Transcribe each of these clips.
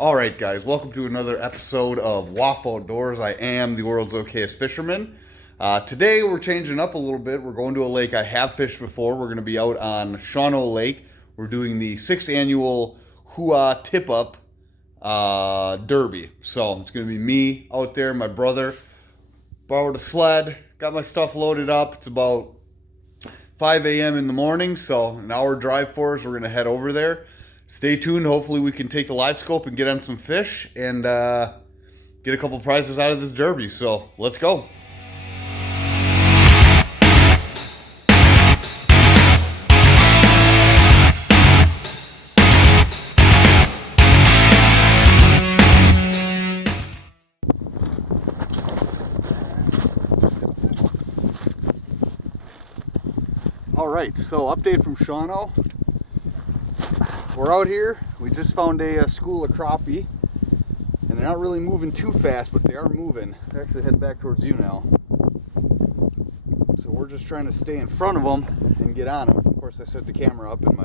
Alright guys, welcome to another episode of WAF Outdoors. I am the world's okayest fisherman. Today we're changing up a little bit. We're going to a lake I have fished before. We're going to be out on Shawano Lake. We're doing the 6th annual Hooah tip-up derby. So it's going to be me out there, my brother. Borrowed a sled, got my stuff loaded up. It's about 5 a.m. in the morning, so an hour drive for us. We're going to head over there. Stay tuned. Hopefully we can take the Livescope and get on some fish and get a couple prizes out of this derby. So let's go. All right, so update from Shawano. We're out here. We just found a school of crappie, and they're not really moving too fast, but they are moving. They're actually heading back towards you now. So we're just trying to stay in front of them and get on them. Of course, I set the camera up, and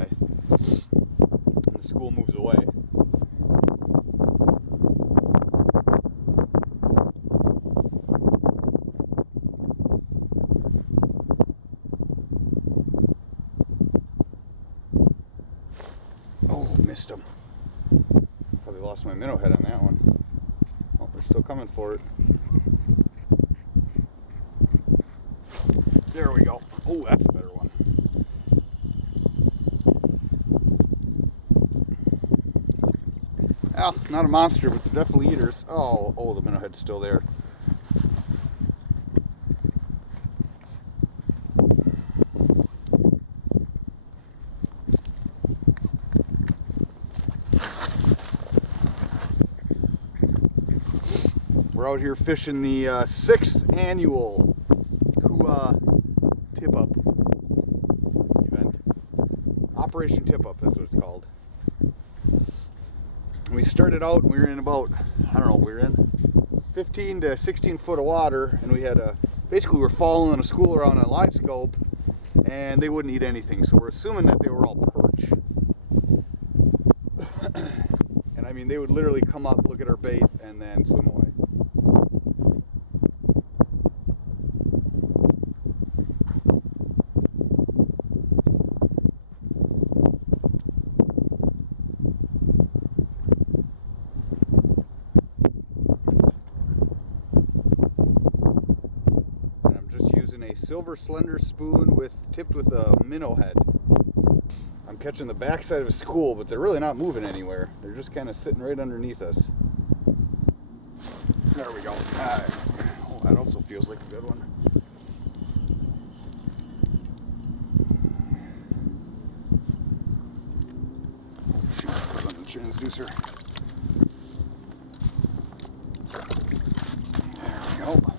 the school moves away. Oh, missed him. Probably lost my minnow head on that one. Oh, they're still coming for it. There we go. Oh, that's a better one. Well, not a monster, but they're definitely eaters. Oh, the minnow head's still there. We're out here fishing the 6th annual Hooah tip-up event. Operation Tip-Up, that's what it's called. And we started out, we were in about, I don't know, we were in 15 to 16 foot of water, and we had basically we were following a school around on Livescope, and they wouldn't eat anything, so we're assuming that they were all perch. And I mean, they would literally come up, look at our bait, and then swim away. A silver slender spoon tipped with a minnow head. I'm catching the backside of a school, but they're really not moving anywhere. They're just kind of sitting right underneath us. There we go. Oh, that also feels like a good one. Shoot, put on the transducer. There we go.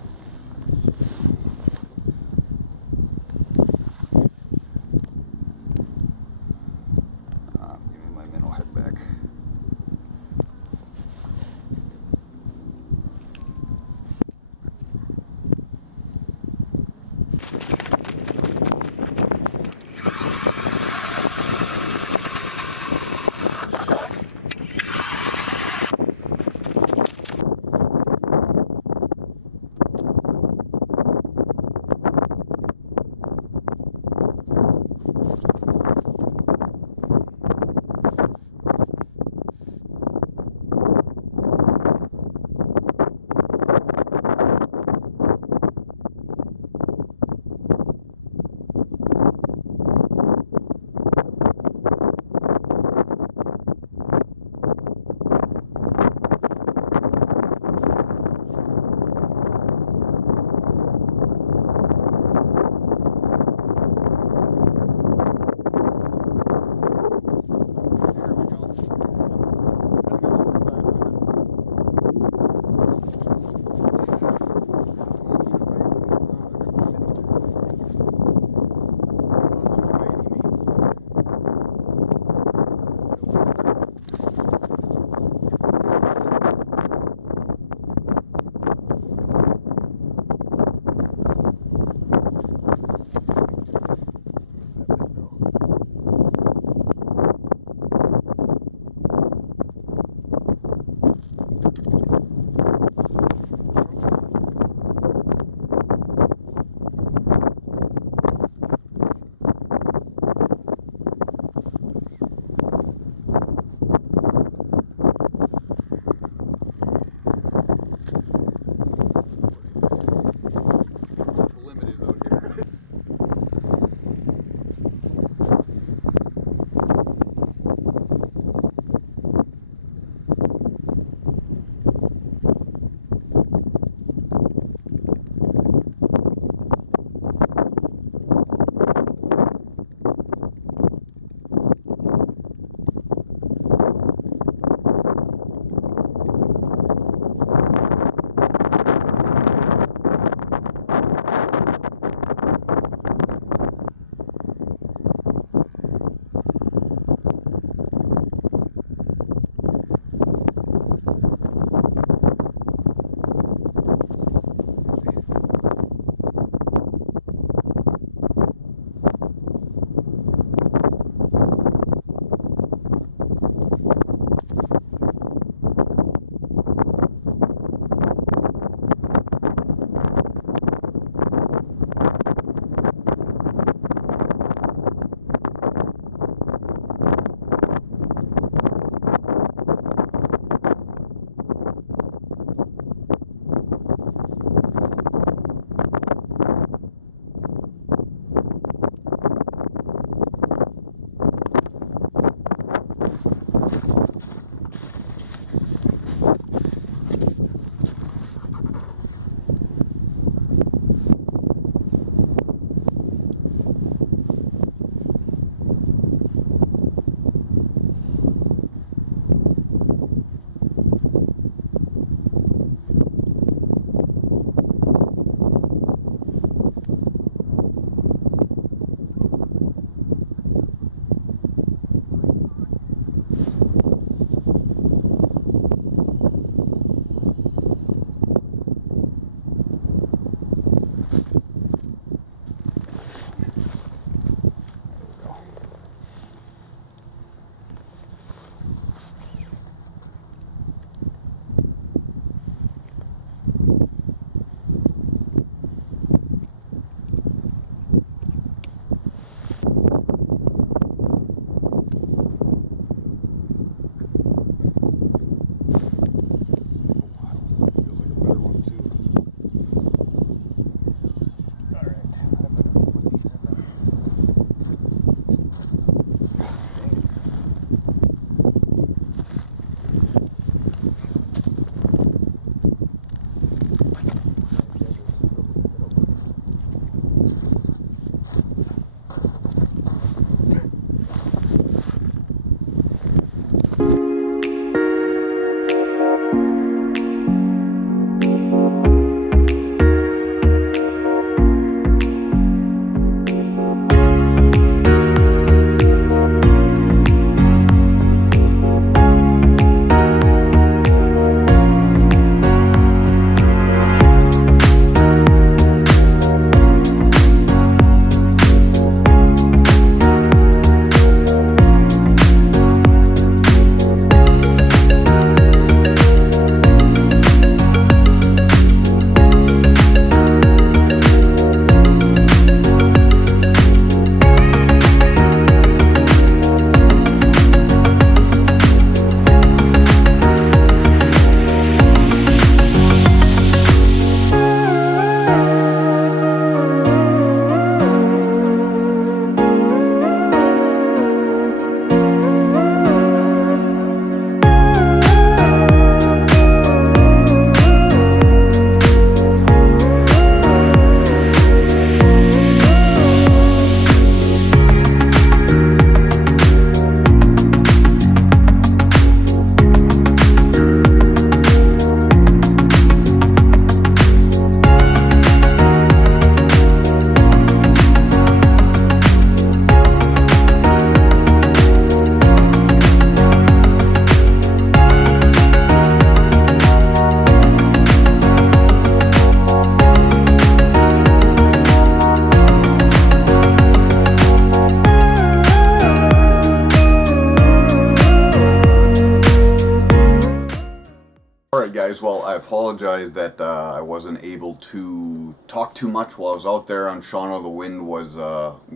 Alright guys, well I apologize that I wasn't able to talk too much while I was out there on Shawano. The wind was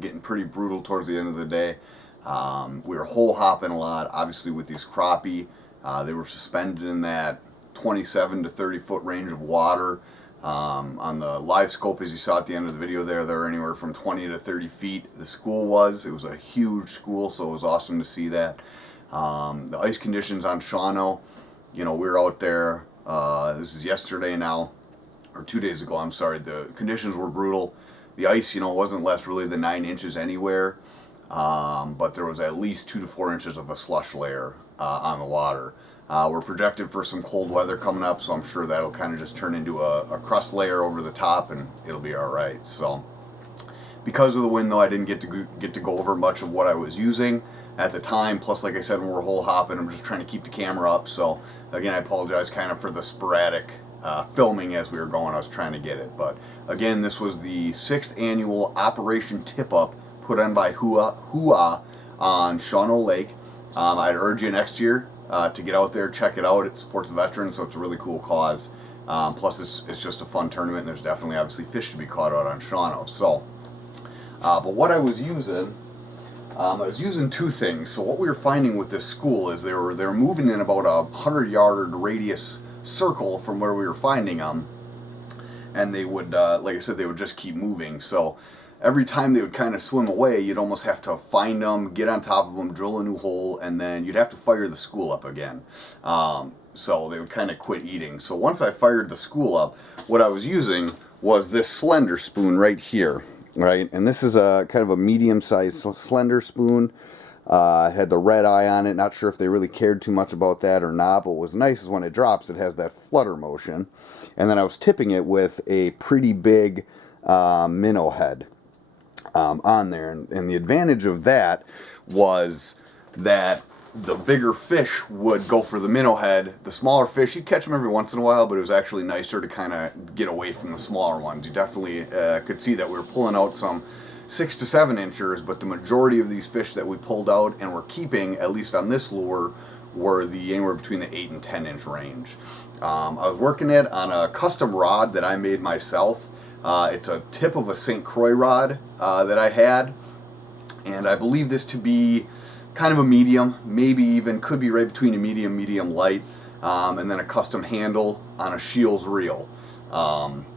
getting pretty brutal towards the end of the day. We were hole hopping a lot, obviously with these crappie. They were suspended in that 27 to 30 foot range of water. On the Livescope, as you saw at the end of the video there, they're anywhere from 20 to 30 feet. The school it was a huge school, so it was awesome to see that. The ice conditions on Shawano, you know, we were out there, this is yesterday now, or 2 days ago, I'm sorry. The conditions were brutal. The ice, you know, wasn't less really than 9 inches anywhere, but there was at least 2 to 4 inches of a slush layer on the water. We're projected for some cold weather coming up, so I'm sure that'll kind of just turn into a crust layer over the top, and it'll be all right. So, because of the wind, though, I didn't get to go over much of what I was using at the time. Plus, like I said, when we're hole hopping, I'm just trying to keep the camera up. So, again, I apologize kind of for the sporadic filming as we were going. I was trying to get it, but again, this was the 6th annual Operation Tip Up put on by Hooah on Shawano Lake. I'd urge you next year to get out there, check it out. It supports veterans, so it's a really cool cause. Plus, it's just a fun tournament, and there's definitely obviously fish to be caught out on Shawano. So, but what I was using 2 things. So what we were finding with this school is they were moving in about a 100-yard radius circle from where we were finding them, and they would, like I said, they would just keep moving. So every time they would kind of swim away, you'd almost have to find them, get on top of them, drill a new hole, and then you'd have to fire the school up again. So they would kind of quit eating. So once I fired the school up, what I was using was this slender spoon right here, right? And this is a kind of a medium-sized slender spoon. It had the red eye on it. Not sure if they really cared too much about that or not, but what was nice is when it drops, it has that flutter motion. And then I was tipping it with a pretty big minnow head on there, and the advantage of that was that the bigger fish would go for the minnow head. The smaller fish, you'd catch them every once in a while, but it was actually nicer to kind of get away from the smaller ones. You definitely could see that we were pulling out some 6 to 7 inchers, but the majority of these fish that we pulled out and were keeping, at least on this lure, were anywhere between the 8 and 10 inch range. I was working it on a custom rod that I made myself. It's a tip of a St. Croix rod that I had, and I believe this to be kind of a medium, maybe even could be right between a medium light, and then a custom handle on a Shields reel.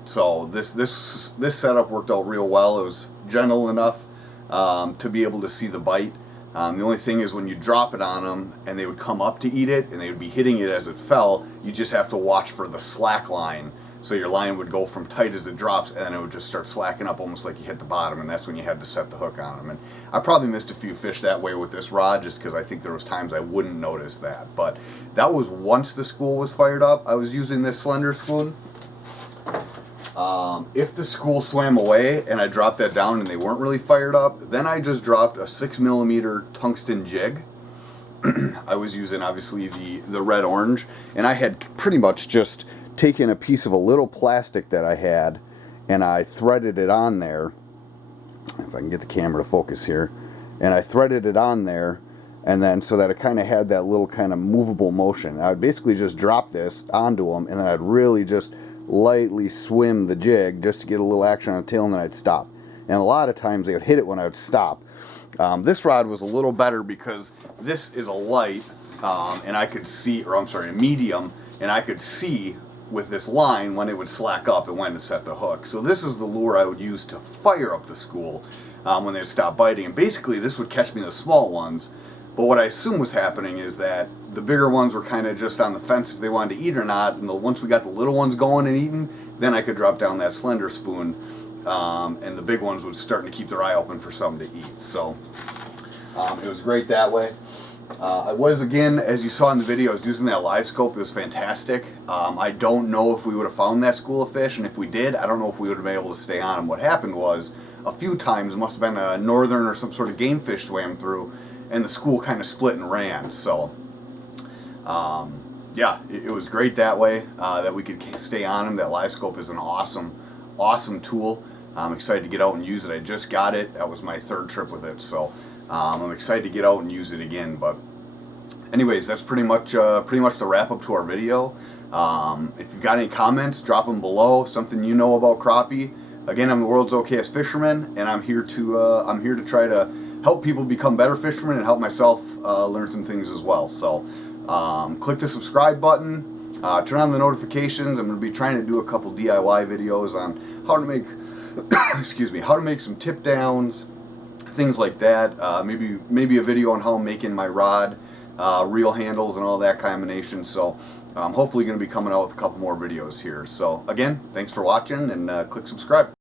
So this setup worked out real well. It was gentle enough to be able to see the bite. The only thing is when you drop it on them and they would come up to eat it and they would be hitting it as it fell, you just have to watch for the slack line. So your line would go from tight as it drops, and then it would just start slacking up almost like you hit the bottom, and that's when you had to set the hook on them. And I probably missed a few fish that way with this rod, just because I think there was times I wouldn't notice that. But that was once the school was fired up. I was using this slender spoon. If the school swam away and I dropped that down and they weren't really fired up, then I just dropped a 6mm tungsten jig. I was using obviously the red-orange, and I had pretty much just taken a piece of a little plastic that I had, and I threaded it on there. If I can get the camera to focus here, and I threaded it on there, and then so that it kind of had that little kind of movable motion. I would basically just drop this onto them, and then I'd really just lightly swim the jig just to get a little action on the tail, and then I'd stop. And a lot of times they would hit it when I would stop. This rod was a little better because this is a light, and I could see, or I'm sorry, a medium, and I could see with this line when it would slack up and when to set the hook. So this is the lure I would use to fire up the school when they'd stop biting. And basically this would catch me the small ones, but what I assume was happening is that the bigger ones were kind of just on the fence if they wanted to eat or not, and once we got the little ones going and eating, then I could drop down that slender spoon, and the big ones would start to keep their eye open for something to eat. So it was great that way. I was, again, as you saw in the video, I was using that Livescope. It was fantastic. I don't know if we would have found that school of fish, and if we did, I don't know if we would have been able to stay on them. What happened was, a few times, it must have been a northern or some sort of game fish swam through, and the school kind of split and ran. So, yeah, it was great that way, that we could stay on them. That Livescope is an awesome tool. I'm excited to get out and use it. I just got it. That was my 3rd trip with it, so I'm excited to get out and use it again. But anyways, that's pretty much the wrap up to our video. If you've got any comments, drop them below. Something you know about crappie. Again, I'm the world's okayest fisherman, and I'm here to try to help people become better fishermen and help myself learn some things as well. So click the subscribe button, turn on the notifications. I'm going to be trying to do a couple DIY videos on how to make excuse me, how to make some tip downs, things like that. Maybe a video on how I'm making my rod reel handles and all that combination. So I'm hopefully going to be coming out with a couple more videos here. So again, thanks for watching, and click subscribe.